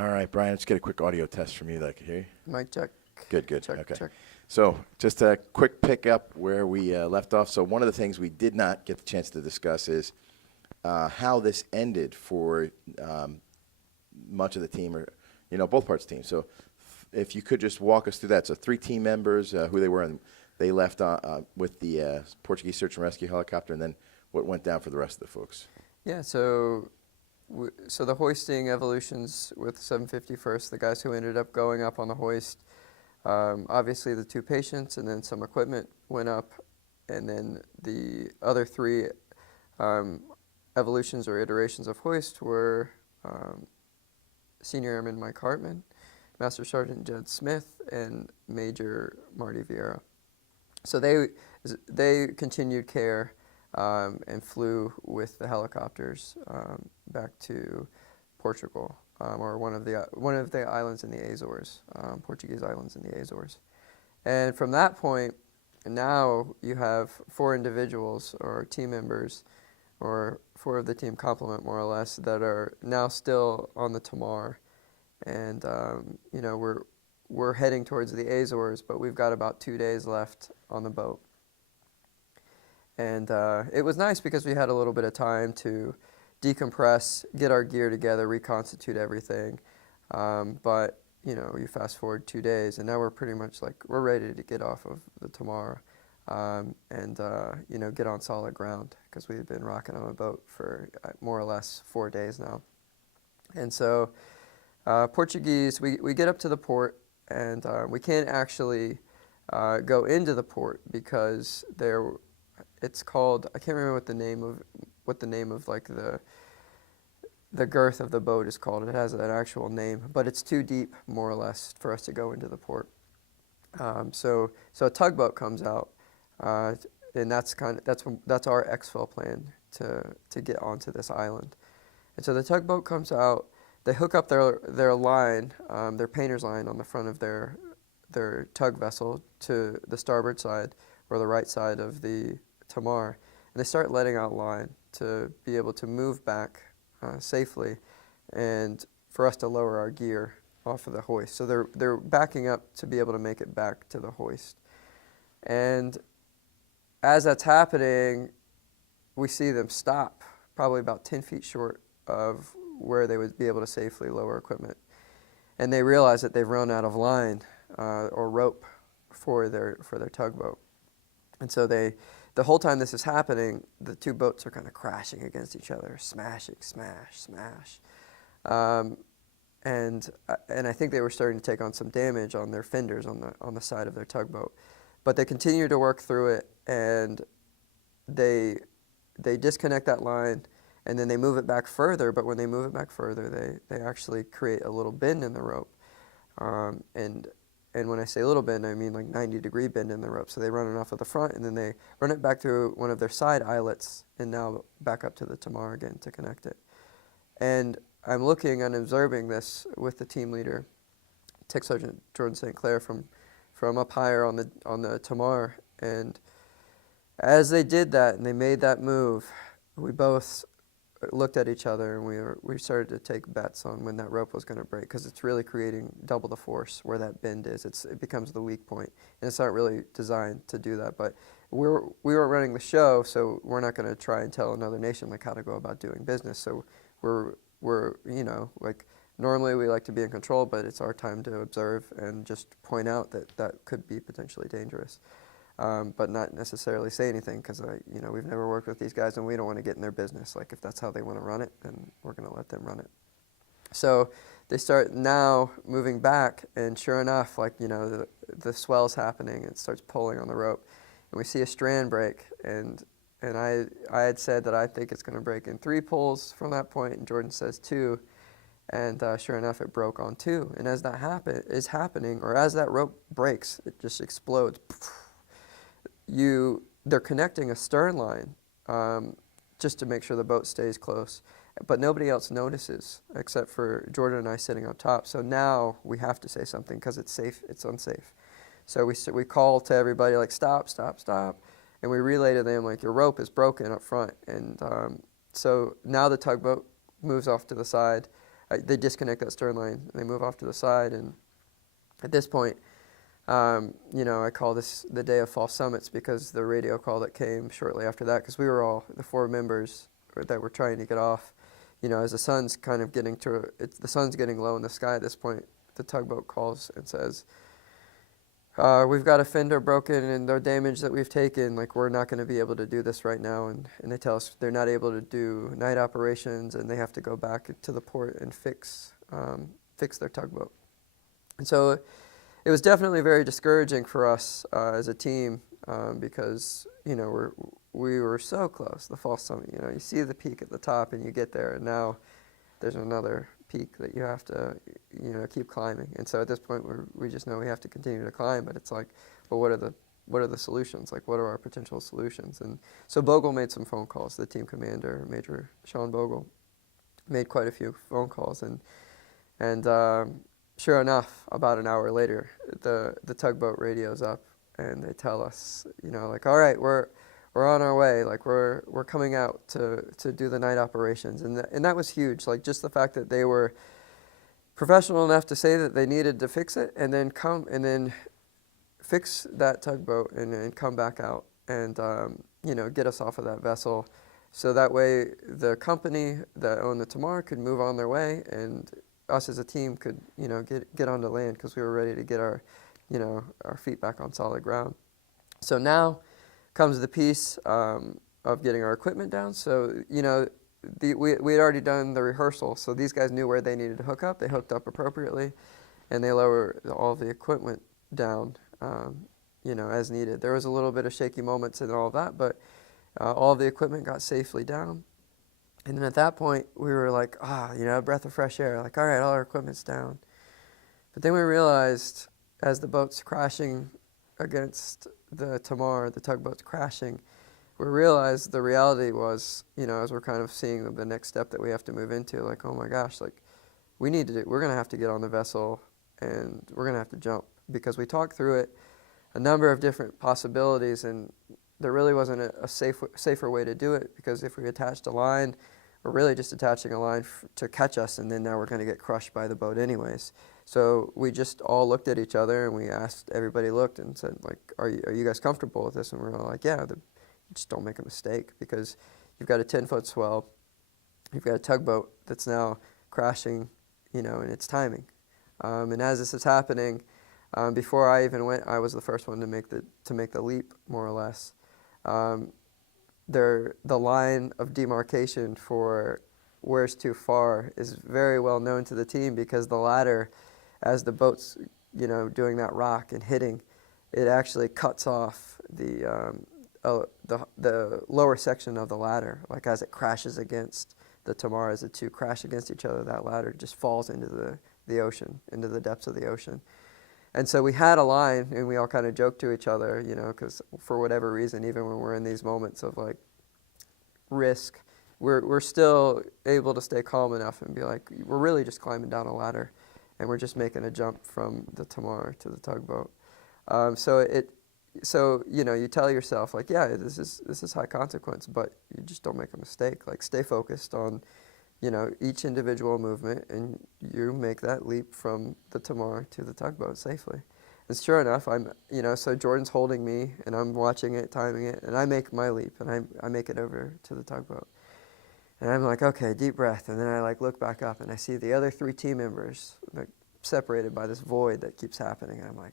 All right, Brian, let's get a quick audio test from you that I can hear you. Mic check. Good. Check, Okay. check. So just a quick pick up where we left off. So one of the things we did not get the chance to discuss is how this ended for much of the team, or both parts of the team. So if you could just walk us through that. So 3 team members, who they were, and they left with the Portuguese search and rescue helicopter, and then what went down for the rest of the folks. Yeah, so the hoisting evolutions with 751st, the guys who ended up going up on the hoist, obviously the 2 patients and then some equipment went up, and then the other 3 evolutions or iterations of hoist were Senior Airman Mike Hartman, Master Sergeant Jed Smith, and Major Marty Vieira. So they continued care and flew with the helicopters back to Portugal, or one of the islands in the Azores, Portuguese islands in the Azores. And from that point, now you have 4 individuals or team members, or 4 of the team complement more or less, that are now still on the Tamar. And we're heading towards the Azores, but we've got about 2 days left on the boat. And it was nice because we had a little bit of time to decompress, get our gear together, reconstitute everything. But you fast forward 2 days, and now we're pretty much we're ready to get off of the Tamar and get on solid ground, because we've been rocking on a boat for more or less 4 days now. And so Portuguese, we get up to the port, and we can't actually go into the port because it's called, I can't remember what the name of the girth of the boat is called. It has an actual name, but it's too deep, more or less, for us to go into the port. So a tugboat comes out, and that's our exfil plan to get onto this island. And so the tugboat comes out. They hook up their line, their painter's line on the front of their tug vessel to the starboard side or the right side of the Tamar, and they start letting out line to be able to move back safely, and for us to lower our gear off of the hoist. So they're backing up to be able to make it back to the hoist. And as that's happening, we see them stop, probably about 10 feet short of where they would be able to safely lower equipment. And they realize that they've run out of line or rope for their tugboat. And so the whole time this is happening, the 2 boats are kind of crashing against each other, smashing, smash. And I think they were starting to take on some damage on their fenders on the side of their tugboat. But they continue to work through it, and they disconnect that line, and then they move it back further. But when they move it back further, they actually create a little bend in the rope. And when I say little bend, I mean 90-degree bend in the rope. So they run it off of the front, and then they run it back through one of their side eyelets, and now back up to the Tamar again to connect it. And I'm looking and observing this with the team leader, Tech Sergeant Jordan St. Clair from up higher on the Tamar. And as they did that and they made that move, we both looked at each other, and we started to take bets on when that rope was going to break, because it's really creating double the force where that bend is. It becomes the weak point, and it's not really designed to do that. But we were running the show, so we're not going to try and tell another nation how to go about doing business. So we're normally we like to be in control, but it's our time to observe and just point out that could be potentially dangerous. But not necessarily say anything, because we've never worked with these guys, and we don't want to get in their business. If that's how they want to run it, then we're going to let them run it. So they start now moving back, and sure enough, the swell's happening, and it starts pulling on the rope, and we see a strand break, and I had said that I think it's going to break in 3 pulls from that point, and Jordan says 2, and sure enough, it broke on 2. And as that is happening, or as that rope breaks, it just explodes. They're connecting a stern line just to make sure the boat stays close, but nobody else notices except for Jordan and I sitting up top. So now we have to say something, because it's unsafe. So we call to everybody stop, and we relay to them your rope is broken up front. And so now the tugboat moves off to the side. they disconnect that stern line and they move off to the side. And at this point, I call this the day of false summits because the radio call that came shortly after that, because we were all the 4 members that were trying to get off. As the sun's kind of the sun's getting low in the sky at this point, the tugboat calls and says, we've got a fender broken and the damage that we've taken, like we're not going to be able to do this right now. And they tell us they're not able to do night operations and they have to go back to the port and fix their tugboat. And so it was definitely very discouraging for us as a team because, we were so close, the false summit. You see the peak at the top and you get there, and now there's another peak that you have to, keep climbing. And so at this point, we just know we have to continue to climb. But it's like, well, what are the solutions? Like, what are our potential solutions? And so Bogle made some phone calls. The team commander, Major Sean Bogle, made quite a few phone calls. And sure enough, about an hour later, the tugboat radios up, and they tell us, all right, we're on our way, like we're coming out to do the night operations. And that was huge, like just the fact that they were professional enough to say that they needed to fix it and then fix that tugboat and come back out and get us off of that vessel, so that way the company that owned the Tamar could move on their way and us as a team could get onto land, because we were ready to get our feet back on solid ground. So now comes the piece of getting our equipment down. So we had already done the rehearsal, so these guys knew where they needed to hook up. They hooked up appropriately, and they lowered all the equipment down as needed. There was a little bit of shaky moments and all of that, but all of the equipment got safely down. And then at that point, we were like, a breath of fresh air. Like, all right, all our equipment's down. But then we realized, as the boat's crashing against the Tamar, the tugboat's crashing, we realized the reality was, as we're kind of seeing the next step that we have to move into, like, oh my gosh, like, we're going to have to get on the vessel and we're going to have to jump, because we talked through it, a number of different possibilities, and there really wasn't a safer way to do it, because if we attached a line, we're really just attaching a line to catch us, and then now we're going to get crushed by the boat anyways. So we just all looked at each other and we asked, everybody looked and said, like, are you guys comfortable with this? And we're all like, yeah, just don't make a mistake, because you've got a 10-foot swell, you've got a tugboat that's now crashing, in its timing. And as this is happening, before I even went, I was the first one to make the leap, more or less. The line of demarcation for where's too far is very well known to the team, because the ladder, as the boat's doing that rock and hitting, it actually cuts off the lower section of the ladder. Like, as it crashes against the Tamar, as the two crash against each other, that ladder just falls into the ocean, into the depths of the ocean. And so we had a line, and we all kind of joked to each other, because for whatever reason, even when we're in these moments of like risk, we're still able to stay calm enough and be like, we're really just climbing down a ladder, and we're just making a jump from the Tamar to the tugboat. So you tell yourself, like, yeah, this is high consequence, but you just don't make a mistake. Like, stay focused on each individual movement, and you make that leap from the Tamar to the tugboat safely. And sure enough, so Jordan's holding me, and I'm watching it, timing it, and I make my leap, and I make it over to the tugboat. And I'm like, okay, deep breath, and then I like look back up, and I see the other 3 team members like separated by this void that keeps happening, and I'm like,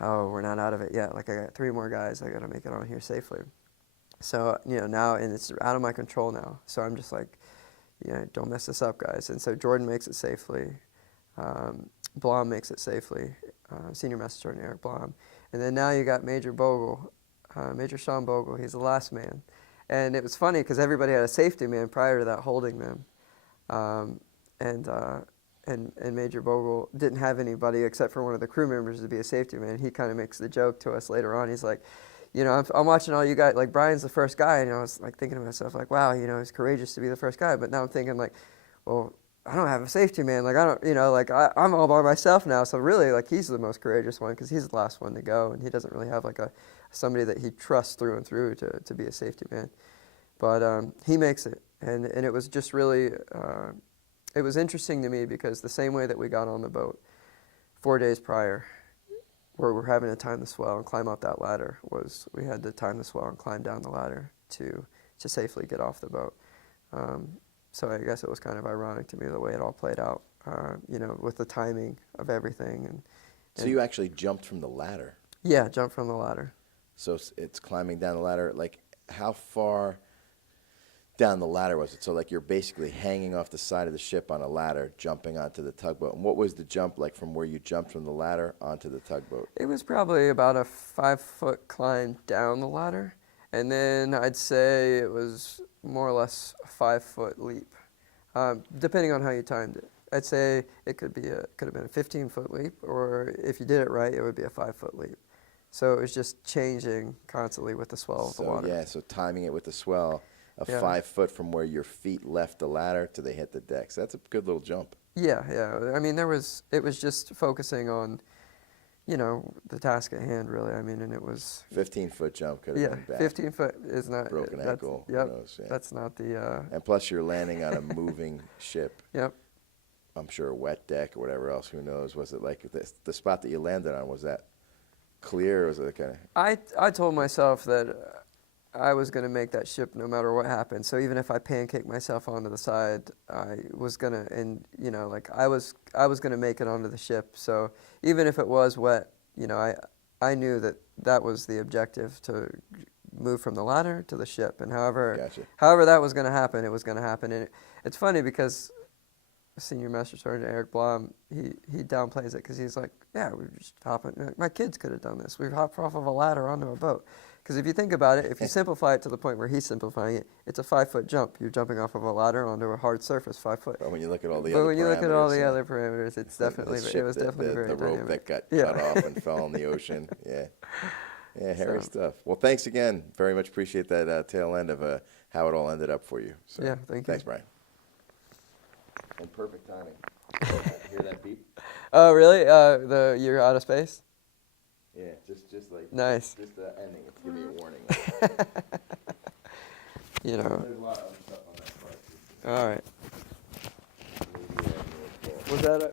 oh, we're not out of it yet. Like, I got 3 more guys, I got to make it on here safely. So now, and it's out of my control now. So I'm just like, don't mess this up, guys. And so Jordan makes it safely. Blom makes it safely. Senior Master Sergeant Eric Blom. And then now you got Major Bogle, Major Sean Bogle. He's the last man. And it was funny because everybody had a safety man prior to that holding them. And Major Bogle didn't have anybody except for one of the crew members to be a safety man. He kind of makes the joke to us later on. He's like, I'm watching all you guys, like, Brian's the first guy, and I was like thinking to myself, like, wow, he's courageous to be the first guy. But now I'm thinking, like, well, I don't have a safety man. Like, I don't, like, I'm all by myself now. So really, like, he's the most courageous one, because he's the last one to go, and he doesn't really have like somebody that he trusts through and through to be a safety man. But he makes it, and it was just really it was interesting to me because the same way that we got on the boat 4 days prior, where we're having to time the swell and climb up that ladder, was we had to time the swell and climb down the ladder to safely get off the boat. So I guess it was kind of ironic to me the way it all played out, you know, with the timing of everything. And So you actually jumped from the ladder. yeah, jump from the ladder. So it's climbing down the ladder. Like, how far down the ladder was it? So, like, you're basically hanging off the side of the ship on a ladder, jumping onto the tugboat. And what was the jump like from where you jumped from the ladder onto the tugboat? It was probably about a 5-foot climb down the ladder, and then I'd say it was more or less a 5-foot leap, depending on how you timed it. I'd say it could have been a 15-foot leap, or if you did it right, it would be a 5-foot leap. So it was just changing constantly with the swell of the water. Yeah, so timing it with the swell of Yeah. 5 foot from where your feet left the ladder to they hit the deck. So that's a good little jump. Yeah, yeah. I mean, it was just focusing on, you know, the task at hand, really. I mean, and it was 15-foot jump could have yeah, been bad. 15 foot is not Broken that's, ankle, who Yep, knows, yeah. that's not the. And plus, you're landing on a moving ship. Yep. I'm sure a wet deck or whatever else. Who knows? Was it like the spot that you landed on? Was that clear, or was it kind of? I told myself that I was going to make that ship no matter what happened. So even if I pancaked myself onto the side, I was gonna, and you know, like I was gonna make it onto the ship. So even if it was wet, you know, I knew that was the objective, to move from the ladder to the ship. And however that was going to happen, it was going to happen. And it's funny because Senior Master Sergeant Eric Blom, he downplays it because he's like, yeah, we just hopping. My kids could have done this. We hopped off of a ladder onto a boat. Because if you think about it, if you simplify it to the point where he's simplifying it, it's a 5-foot jump. You're jumping off of a ladder onto a hard surface, 5 foot. But when you look at all the But other when you look at all the parameters, other parameters, it's definitely ship, it was definitely very the rope dynamic. that got Yeah. cut off and fell in the ocean. Yeah, yeah, hairy So- stuff. Well, thanks again. Very much appreciate that tail end of how it all ended up for you. So, Yeah, thank you. Thanks, Brian. And perfect timing. Hear that beep? Oh, really? You're out of space? Yeah, just like Nice. just ending. It's giving me a warning. You know. There's a lot of stuff on that part. All right. Maybe, Was that a